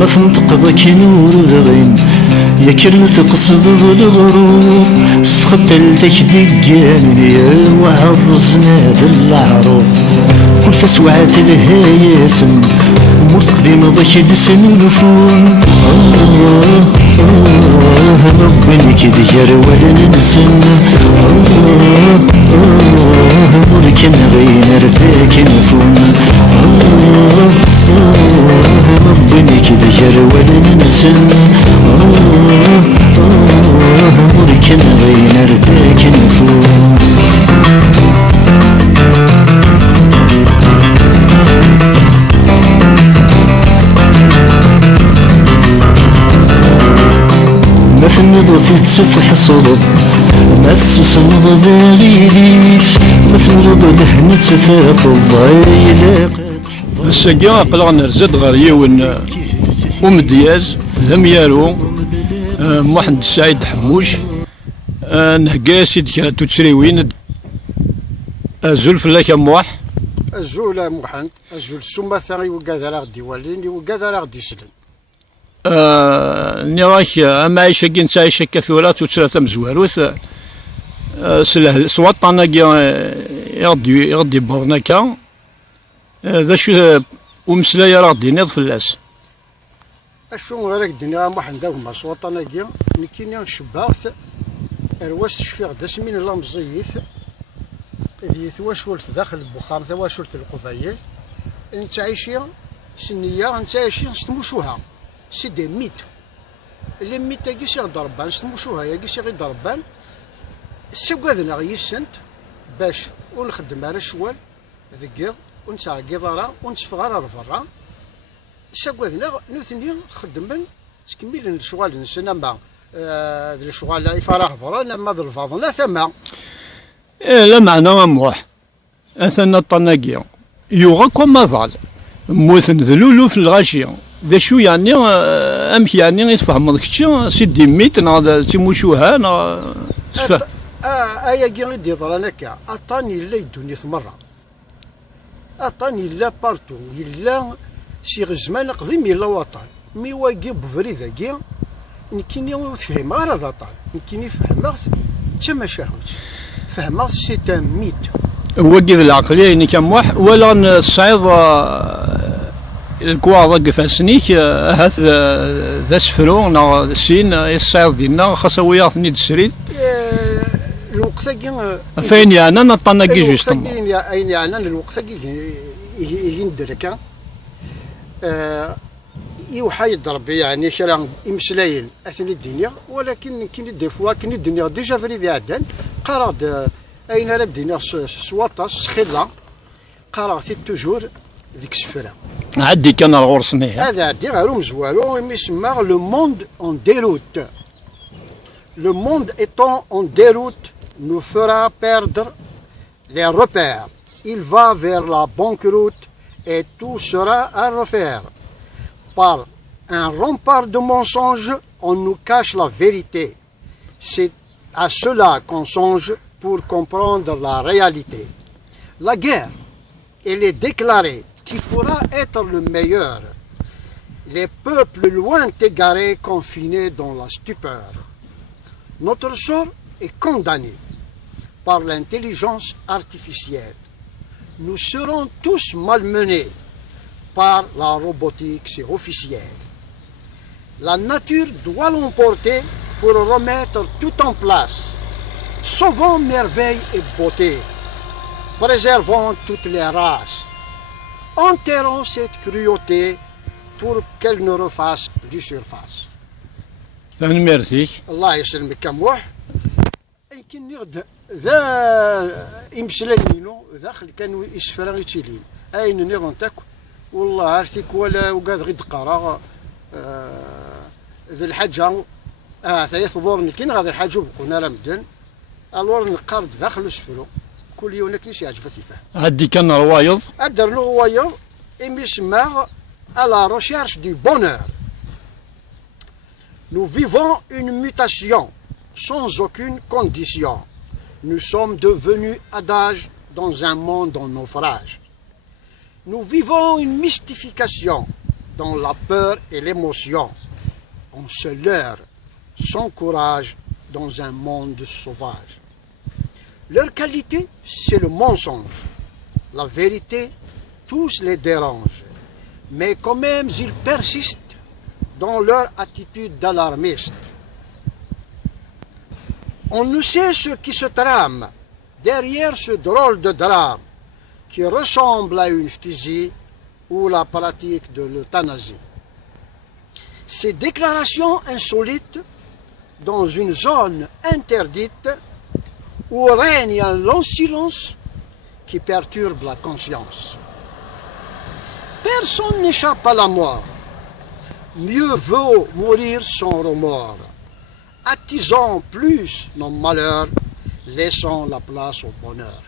ما تنطق كي نور الغين يا كرنت قصد الغروب سخط لك دقان يا وعرسنا العروب كل فسوعات الهياسن مرتقدم ضيك دسن ونفون ربنا كده جرول ننسن ولكن غين رفاك نفون ربنا كده جرول ننسن ولكن غين رفاك نفون ما تنض تتسفح صدر ما تسوسنض ذريليف ما تنض لهنا تفاقض ضايلة الساقي قلغ نرزد غير يون ومدياز ذميارو محمد السعيد حموش نهقا سيدك تتسريوين أزول فلاك موح أزول محمد أزول سما ثاني وقاد راه غدي والين وقاد راه غدي يسلم نراك أما عيشة كنت عيشة كثورات وثلاثة مزواروث سله سوطنا يغدي بورناكا ذا شو ومسلايا راه غدي نيض فلاس أشو غير الدنيا محمد هما سوطنا كيا نكيني شبارث رواس شفيع دسمين الله مزيث ذي ثواشولت داخل البخام ثواشولت القبايل انت عايشين سنية انت عايشين ستموشوها سيدي ميت اللي ميت كيش ضربان ستموشوها يا كيش غير ضربان سوادنا غيسنت باش ونخدم على الشوال ذكيض ونسعى قضارة ونتفغر الفرا سوادنا نوثني خدمن سكميل الشوال نسنا مع ذي الشوال لا يفرغ فرا لما ذي الفاضل ثما لا معنى موح أثنى الطناقية يوغا كوما فعل موثن ذلولو في الغاشية ذا شو يعني أمك يعني يتفهم كتشي سيدي ميت نا تيموشوها نا أيا كي دي ضرانك أطاني لا يدوني ثمرة أطاني لا بارتو إلا شي غزمان قديم إلا وطن مي واقي بفريدة كي نكيني وتفهم غير هذا طال نكيني فهمت تما شاهوت فهمت سي تان ميت وقف العقلية يعني كموح ولا نصعيد الكواض قفاسنيك هاث ذا سفرو نا سين يصعيد ديالنا خاصة وياثني دسريد الوقت كي فين يعني نطناكي جوستمون أين يعني الوقت كي يندرك يوحى يضرب يعني شرا يمسلاين اثني الدنيا ولكن كاين دي فوا كاين الدنيا ديجا فريد عدن قراد اين راه الدنيا سواطاس سخيلا قرات توجور ديك السفره عدي كان الغرسني هذا عدي غير مزوالو يسمى لو موند اون ديروت لو موند étant en déroute nous fera perdre les repères il va vers la banqueroute et tout sera à refaire. Par un rempart de mensonges, on nous cache la vérité. C'est à cela qu'on songe pour comprendre la réalité. La guerre, elle est déclarée, qui pourra être le meilleur. Les peuples loin égarés, confinés dans la stupeur. Notre sort est condamné par l'intelligence artificielle. Nous serons tous malmenés par la robotique, c'est officiel. La nature doit l'emporter pour remettre tout en place. Sauvons merveille et beauté. Préservons toutes les races. Enterrons cette cruauté pour qu'elle ne refasse plus surface. merci. الله يسلمك كموح يمكن يغد ذا يمسلينو داخل كانوا يسفرا يتيلين اين نظام تاكل والله عرفتك ولا وقاد غير دقارا ذي الحاجة ثلاث ظهر كاين غادي الحاجة بقونا راه مدن الور نقارب داخل السفرو كل يوم كلشي عجبتي فيه عدي كان روايض أدر له روايض يسمى à la recherche du bonheur. Nous vivons une mutation sans aucune condition. Nous sommes devenus adages dans un monde en naufrage. Nous vivons une mystification dans la peur et l'émotion. On se leurre sans courage dans un monde sauvage. Leur qualité, c'est le mensonge. La vérité, tous les dérange. Mais quand même, ils persistent dans leur attitude d'alarmiste. On ne sait ce qui se trame derrière ce drôle de drame qui ressemble à une phtisie ou la pratique de l'euthanasie. Ces déclarations insolites dans une zone interdite où règne un long silence qui perturbe la conscience. Personne n'échappe à la mort. Mieux vaut mourir sans remords, attisant plus nos malheurs, laissant la place au bonheur.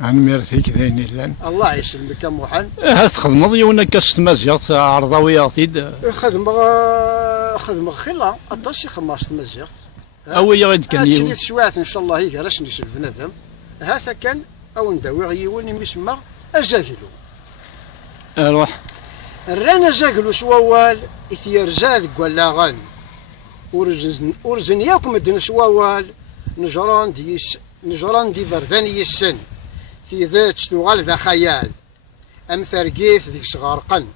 أنا ميرثيك ذاين اللان الله يسلمك يا محمد. هات تخدمض يونا كاس تمازيغ عرضاوية تيد خدمة خلا أطاس خماس تمزيغ. أوي غيد كان يوم هاتشريت شوات إن شاء الله هيك رشني سلفنادم. هذا كان أو نداوي غيوني يسمى الزاهلو. أروح الرانا زاهلو سوال إثير زاد ولا غن. أرزن ياكم الدين سوال نجران دي برداني السن. في ذات تغال ذا خيال أم ثرقيث ذيك صغارقن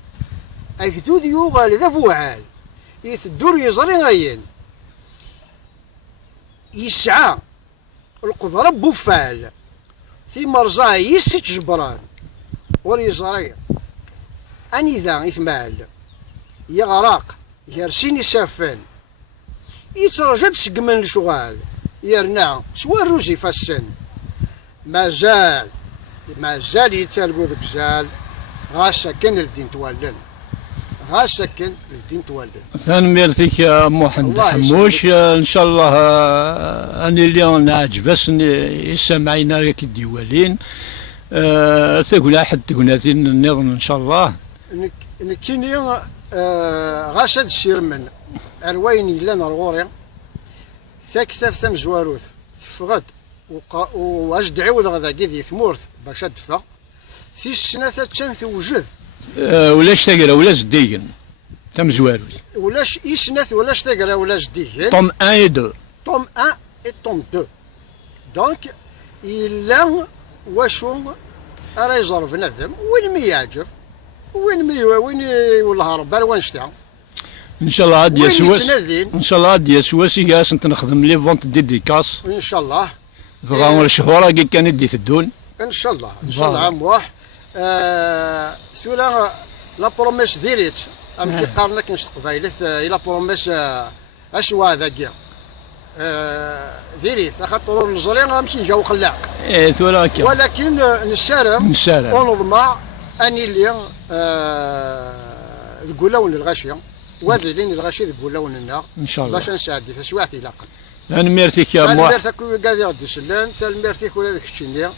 أكدود يوغال ذا فوعال يتدور يزري غين يسعى القدرة بوفال في مرزاي يسج جبران وريزري أني ذا إثمال يغرق يرسيني سافن يترجد سقمن الشغال يرنا سوا الروزي فالسن مازال يتالقو ذوك زال غاسا كان الدين توالن غاسا كان الدين توالن. ثاني ميرثيك يا محمد حموش ان شاء الله اني اليوم نعجبس يسمعينا لك الديوالين تقول احد تقولاتين النظم ان شاء الله نكيني غاسا السير من اروين لنا الغوري ثاكثاف ثم زواروث تفغد واجد عوض غدا كذي ثمورث باش ادفع في السنة تشان توجد ولاش تقرا ولا زديقن تم زواروث ولاش إسناث ولاش تقرا ولا زديقن طوم 1 et 2 طوم 1 et طوم 2 دونك إلا واشو راه يجرب نذم وين ما يعجب وين والله ربي وين شتا ان شاء الله هادي يسواس يتنذين ان شاء الله هادي يسواس ياس نخدم لي فونت ديديكاس ان شاء الله تغامر الشهورة كي كان يدي تدون ان شاء الله عام واحد ثولا لا بروميس ديريت ام كي قارنا كنشط قبايلت الى بروميس اشوا ذاكيا ديريت خاطر الزرين راه ماشي جاو خلاق ثولا كي ولكن نسارم ونضمع اني اللي تقول لون الغاشيه وذلين الغاشي تقول لون النار ان شاء الله باش نساعد تسواتي لاقل. أنا ميرثيك يا موح. أنا ميرثك قاعد يغدي سلان، ثال ميرثيك ولا ذاك الشيء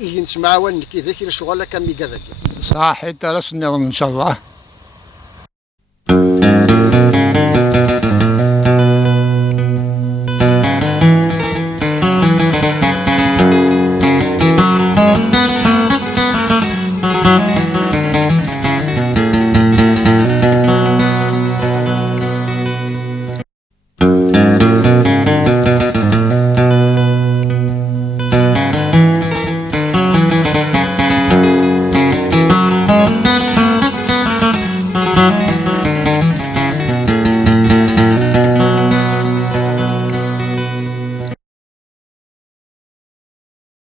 يجي نسمع وين كذا كي شغل كان ميقاذك. صح، حتى راسنا إن شاء الله.